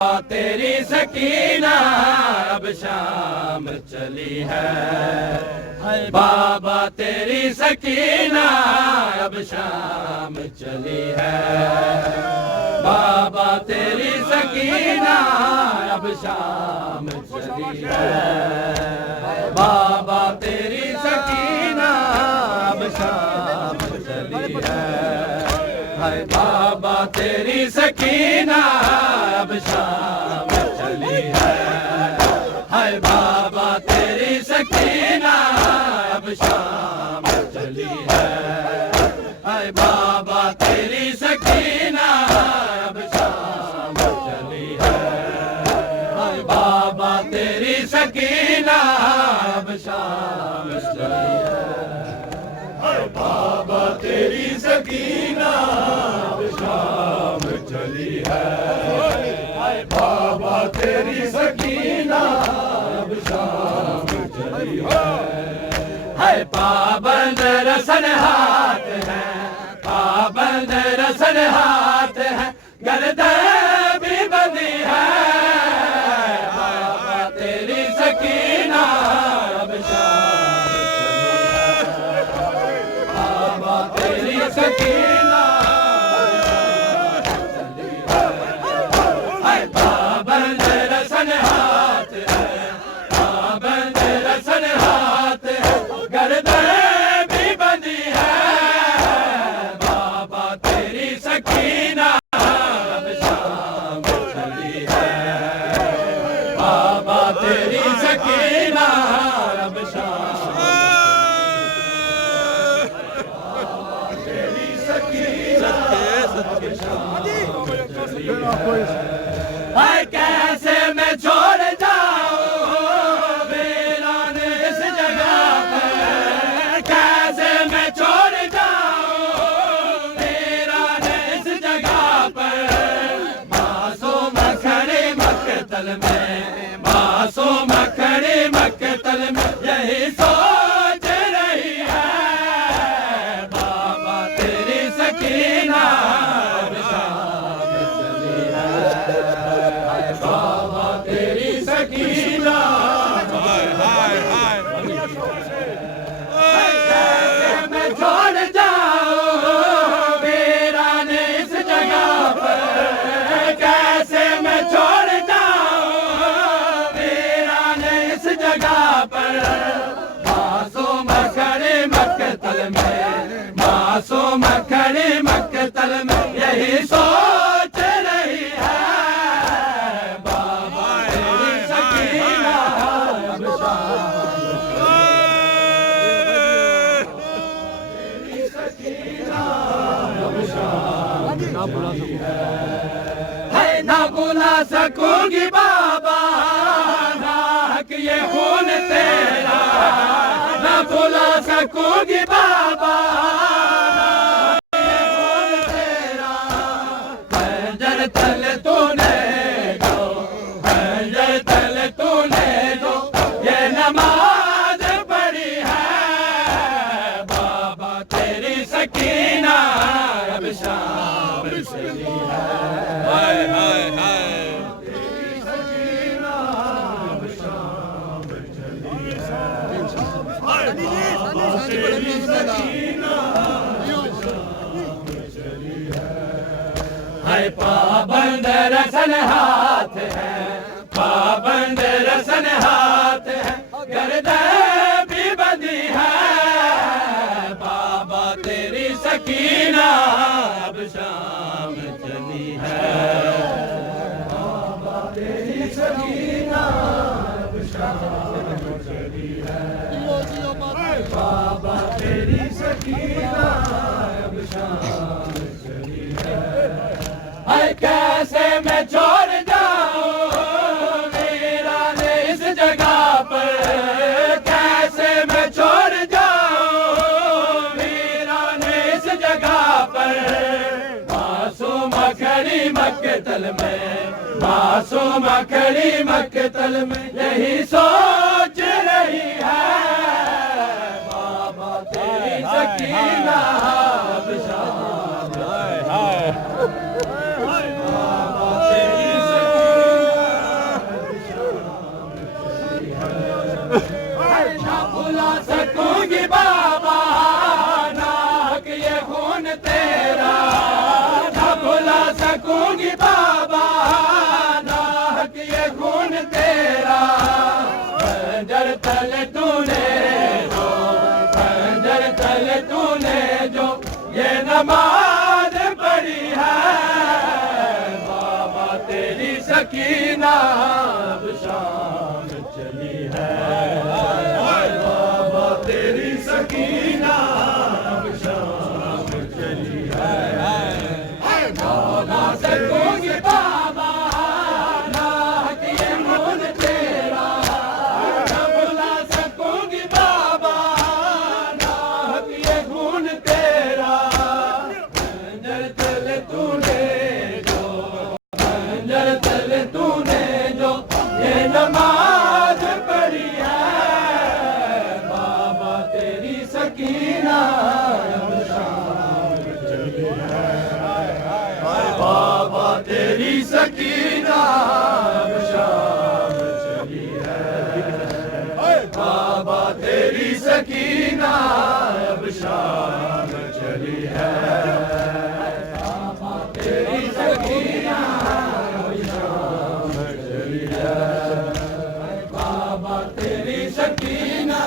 तेरी सकीना अब शाम चली है, बाबा तेरी सकीना अब शाम चली है, बाबा तेरी सकीना अब शाम चली है, बाबा तेरी सकीना अब शाम चली है, बाबा तेरी सकीना अब शाम चली है, हाय बाबा तेरी सकीना अब शाम चली है, हाय बाबा तेरी सकीना अब शाम चली है, हाय बाबा तेरी सकीना अब शाम चली है, हाय बाबा तेरी सकीना अब शाम चली है, हाय बाबा तेरी सकीना अब शाम चली है, हाय पाबंद रसन हाथ है, पाबंद रसन हाथ है, गर्दन भी बंधी है, बाबा तेरी सकीना अब शाम चली है, बाबा तेरी सकीना पाबंद रसन हाथ है, पाबंद रसन हाथ है, गर्दन भी बंधी है, बाबा तेरी सकीना अब शाम चली है, बाबा तेरी सकीना अब शाम तेरी सकीना अब शाम चली है, हाय कैसे मैं छोड़ जाऊं वीरान इस जगह पर, कैसे मैं छोड़ जाऊं वीरान इस जगह पर, मासूम खड़े मक्तल में, मासूम खड़े मक्तल में यही सोच रही है, बाबा तेरी सकीना अब शाम चली है, बाबा तेरी सकीना कैसे मैं छोड़ जाऊं वीरान इस जगह पर, कैसे मैं छोड़ जाऊं वीरान इस जगह पर, मासूम खड़े मक्तल में, मासूम खड़े मक्तल में यही सोच रही है, बाबा तेरी सकीना अब शाम तेरी सकीना अब शाम चली है, है ना बुला सकूंगी बाबा नाक ये खून तेरा, ना बुला सकूंगी बाबा तल तूने दो, खंजर तल तूने दो, ये नमाज पढ़ी है, बाबा तेरी सकीना अब शाम चली है, हाय हाय हाय तेरी सकीना अब शाम चली है, बाबा तेरी सकीना अब शाम चली है, हाय पाबंद रसन हाथ है, पाबंद रसन हाथ है, गर्दन भी बंधी है, बाबा तेरी सकीना अब शाम चली है, बाबा तेरी सकीना अब शाम चली है, बाबा तेरी सकीना अब शाम चली है, हाय कैसे मैं छोड़ जाऊं वीरान इस जगह पर, कैसे मैं छोड़ जाऊं वीरान इस जगह पर, मासूम खड़ी मक्तल में, मासूम खड़ी मक्तल में यही सोच रही है, बाबा तेरी सकीना अब शाम, बाबा तेरी सकीना सकीना अब शाम चली है। हाय बाबा तेरी सकीना अब शाम चली है। ना सकूंगी बाबा ना ये खून तेरा, ना बुला सकूंगी बाबा ना ये खून तेरा। खंजर तले तूने जो, खंजर तले तूने जो ये नमाज पढ़ी है। बाबा तेरी सकीना अब शाम चली है। बाबा तेरी सकीना अब शाम चली है। बाबा तेरी सकीना अब शाम चली है। बाबा तेरी सकीना अब शाम चली है। बाबा तेरी सकीना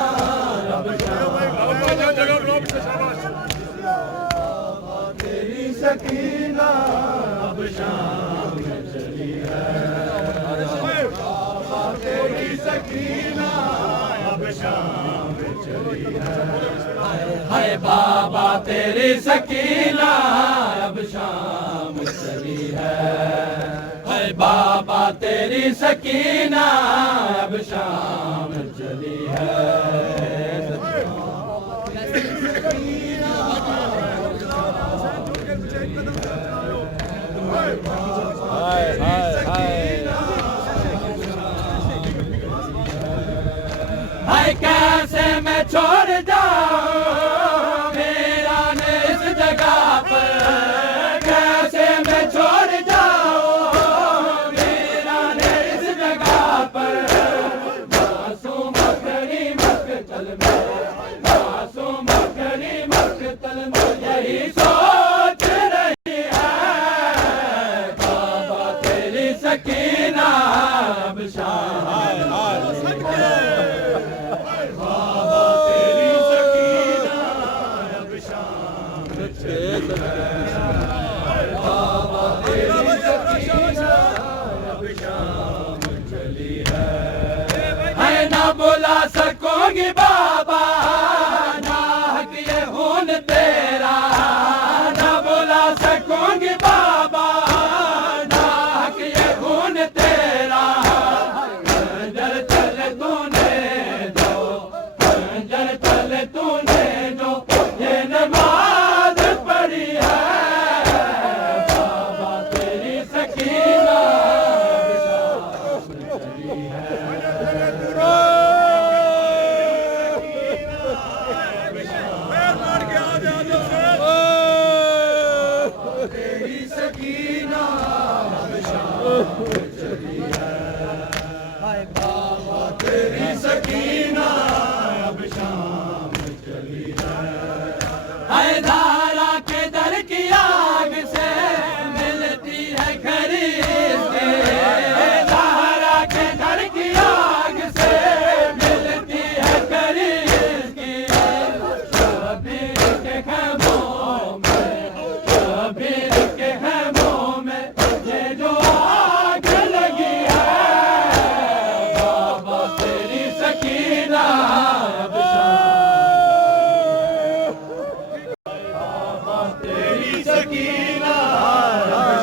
अब शाम तेरी सकीना अब शाम चली है। बाबा तेरी सकीना अब शाम चली है। हाय बाबा तेरी सकीना अब शाम चली है। हाय बाबा तेरी सकीना अब शाम चली है। हाय कैसे मैं छोड़ जाऊं मेरा ने इस जगह पर, कैसे मैं छोड़ जाऊं मेरा ने इस जगह पर। मासूम करी मक्तल में, मासूम करी मक्तल में यही सोच रही है। बाबा तेरी सकीना अब शाम बुला सकूंगी बाबा ना ये खून तेरा, ना बुला सकूंगी बाबा ना ये खून तेरा। खंजर तले तूने जो, खंजर तले तूने जो ये नमाज पढ़ी है। बाबा तेरी सकीना अब शाम चली है। तेरी सकीना अब शाम चली है। हाय बाबा तेरी सकीना अब शाम चली है। हाय धारा के दर की आग से मिलती है खरीद के, धारा के दर की आग से मिलती है खरीद की। शबीर के खैमों में, शबीर के खैमों में ये जो आग लगी है। बाबा तेरी सकीना अब शाम, बाबा तेरी सकीना अब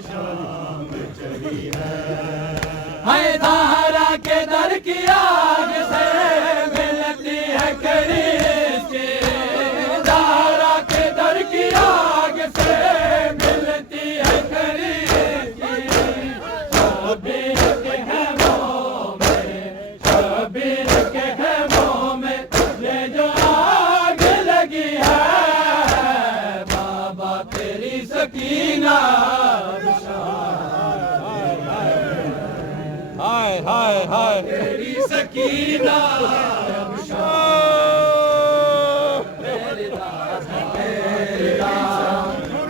शाम चली है। हाय धारा के दर की आग से मिलती है खरीद की, धारा के दर की आग से मिलती है खरीद की। शबीर के खैमों में, शबीर के खैमों में ये जो आग लगी है। बाबा तेरी सकीना अब शाम, हाय हाय हाय तेरी सकीना अब शाम। तेरी दास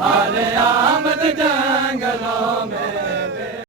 आले आमद जा